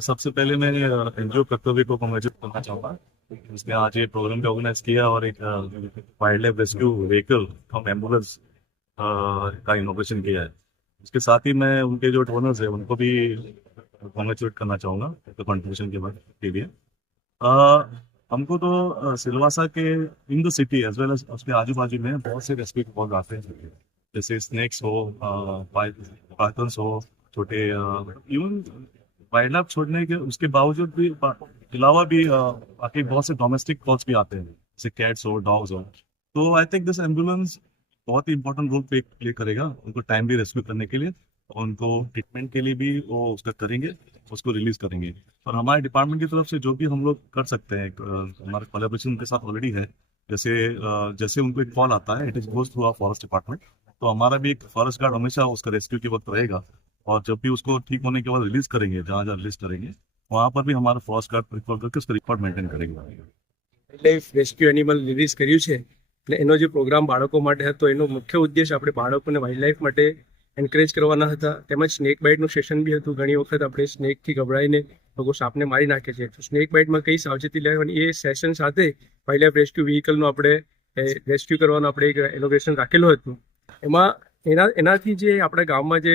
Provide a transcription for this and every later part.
तो सबसे पहले मैं एनजीओ कर्तव्य को कॉन्ग्रेचुलेट करना चाहूँगा। इसने आज ये प्रोग्राम भी ऑर्गेनाइज किया और एक वाइल्ड लाइफ रेस्क्यू व्हीकल हम एम्बुलेंस का इनोवेशन किया है। इसके साथ ही मैं उनके जो डोनर्स है उनको भी कॉन्ग्रेचुलेट करना चाहूँगा तो कंट्रीब्यूशन के लिए। हमको तो सिलवासा के in the city as well as उसके आजू बाजू में बहुत से रेस्क्यू कॉल आते हैं, जैसे स्नेक्स हो, पाइथन्स हो, छोटे इवन वाइल्ड लाइफ छोड़ने के उसके बावजूद भी अलावा भी बाकी बहुत से डोमेस्टिक कॉल्स भी आते हैं, जैसे कैट्स हो, डॉग्स हो। तो आई थिंक दिस एम्बुलेंस बहुत ही इंपॉर्टेंट रोल प्ले करेगा उनको टाइम भी रेस्क्यू करने के लिए, और उनको ट्रीटमेंट के लिए भी वो उसका करेंगे, उसको रिलीज करेंगे। और हमारे डिपार्टमेंट की तरफ से जो भी हम लोग कर सकते हैं, हमारा कोलैबोरेशन उनके साथ ऑलरेडी है। जैसे उनको एक कॉल आता है, it is goes through our forest department, तो हमारा भी एक फॉरेस्ट गार्ड हमेशा उसका रेस्क्यू के वक्त रहेगा। और जब भी उसको ठीक होने के बाद रिलीज करेंगे, जहाँ जहाँ रिलीज करेंगे वहाँ पर भी हमारा फॉरेस्ट गार्ड रिकॉर्ड करके उसका रिकॉर्ड मेंटेन करेंगे। Wild life rescue animal release કર્યું છે અને એનો જે પ્રોગ્રામ બાળકો માટે હતો એનો મુખ્ય ઉદ્દેશ આપણે બાળકોને વાઇલ્ડ લાઈફ માટે એન્કરેજ કરવાના હતા, તેમજ સ્નેક બાઇટનું સેશન બી હતું। ઘણી વખત આપણે સ્નેકથી ગભરાઈને લોકો સાપને મારી નાખે છે, તો સ્નેક બાઇટમાં કઈ સાવચેતી લેવાની એ સેશન સાથે વાઇલ્ડ લાઈફ રેસ્ક્યુ વ્હીકલનું આપણે રેસ્ક્યુ કરવાનું આપણે એક ઇનોગ્રેશન રાખેલું હતું। એનાથી જે આપણા ગામમાં જે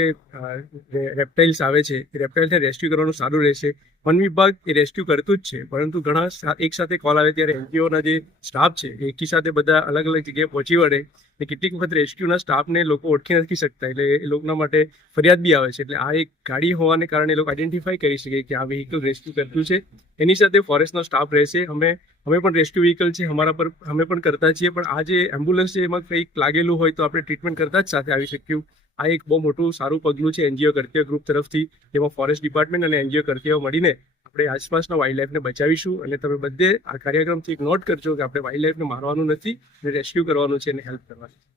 રેપ્ટાઇલ્સ આવે છે એ રેપ્ટાઇલ્સને રેસ્ક્યુ કરવાનું સારું રહેશે। વન વિભાગ એ રેસ્ક્યુ કરતું જ છે, પરંતુ ઘણા એક સાથે કોલ આવે ત્યારે એનજીઓના જે સ્ટાફ છે એકી સાથે બધા અલગ અલગ જગ્યાએ પહોંચી વળે, ને કેટલીક વખત રેસ્ક્યુના સ્ટાફને લોકો ઓળખી નથી શકતા, એટલે એ લોકોના માટે ફરિયાદ બી આવે છે। એટલે આ એક ગાડી હોવાને કારણે એ લોકો આઈડેન્ટિફાઈ કરી શકે કે આ વ્હીકલ રેસ્ક્યુ કરતું છે। એની સાથે ફોરેસ્ટનો સ્ટાફ રહેશે। અમે પણ રેસ્ક્યુ વ્હીકલ છે અમારા પર, અમે પણ કરતા છીએ, પણ આ જે એમ્બ્યુલન્સ છે એમાં કંઈક લાગેલું હોય તો આપણે ટ્રીટમેન્ટ કરતા જ સાથે આવી શક્યું। આ એક બહુ મોટું સારું પગલું છે એનજીઓ કર્તવ્ય ગ્રુપ તરફથી, જેમાં ફોરેસ્ટ ડિપાર્ટમેન્ટ અને એનજીઓ કર્તવ્ય મળીને આપણે આસપાસના વાઇલ્ડ લાઈફને બચાવીશું। અને તમે બધે આ કાર્યક્રમથી એક નોટ કરજો કે આપણે વાઇલ્ડ લાઈફને મારવાનું નથી, રેસ્ક્યુ કરવાનું છે અને હેલ્પ કરવાની છે।